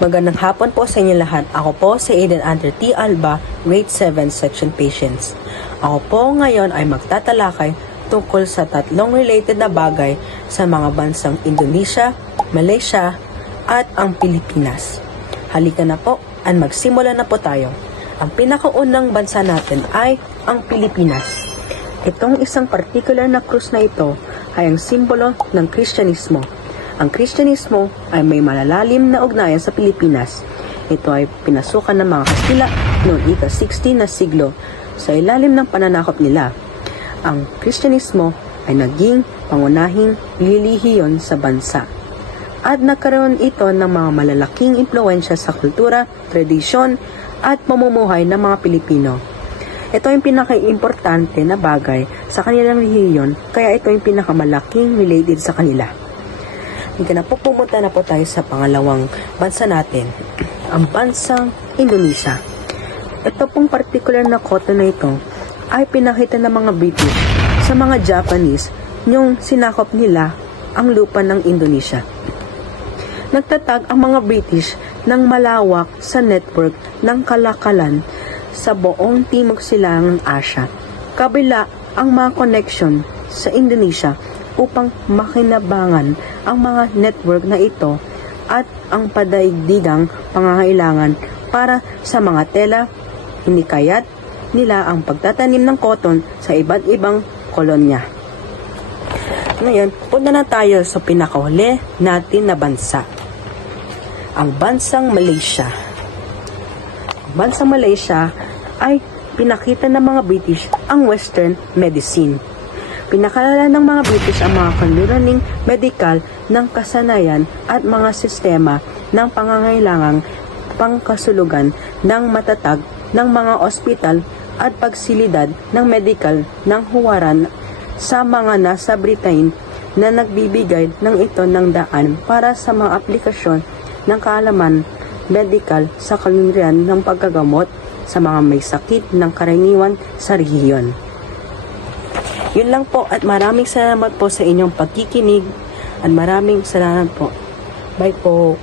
Magandang hapon po sa inyo lahat. Ako po si Aiden Andre T. Alba, Grade 7 Section Patients. Ako po ngayon ay magtatalakay tungkol sa tatlong related na bagay sa mga bansang Indonesia, Malaysia, at ang Pilipinas. Halika na po at magsimula na po tayo. Ang pinakaunang bansa natin ay ang Pilipinas. Itong isang particular na krus na ito ay ang simbolo ng Kristyanismo. Ang Kristyanismo ay may malalalim na ugnayan sa Pilipinas. Ito ay pinasukan ng mga Kastila noong ika-16 na siglo sa ilalim ng pananakop nila. Ang Kristyanismo ay naging pangunahing relihiyon sa bansa. At nagkaroon ito ng mga malalaking impluwensya sa kultura, tradisyon, at pamumuhay ng mga Pilipino. Ito yung pinaka-importante na bagay sa kanilang relihiyon, kaya ito yung pinakamalaking related sa kanila. Hindi na po pumunta na po tayo sa pangalawang bansa natin, ang bansang Indonesia. Ito pong particular na koto na ito ay pinakita ng mga British sa mga Japanese yung sinakop nila ang lupa ng Indonesia. Nagtatag ang mga British ng malawak sa network ng kalakalan sa buong Timog Silangang Asya. Kabila ang mga connection sa Indonesia upang makinabangan ang mga network na ito at ang padaigdigang pangangailangan para sa mga tela, hinikayat nila ang pagtatanim ng cotton sa iba't ibang kolonya. Ngayon, punta na tayo sa pinakahuli natin na bansa, ang bansang Malaysia. Ang bansang Malaysia ay pinakita ng mga British ang Western medicine. Pinakalala ng mga British ang mga kanluraning medikal ng kasanayan at mga sistema ng pangangailangang pangkasulugan ng matatag ng mga ospital at pagsilidad ng medikal ng huwaran sa mga nasa Britain na nagbibigay ng ito ng daan para sa mga aplikasyon ng kaalaman medikal sa kalunsurian ng paggagamot sa mga may sakit ng karaniwan sa rehiyon. Yun lang po at maraming salamat po sa inyong pagkikinig at maraming salamat po. Bye po.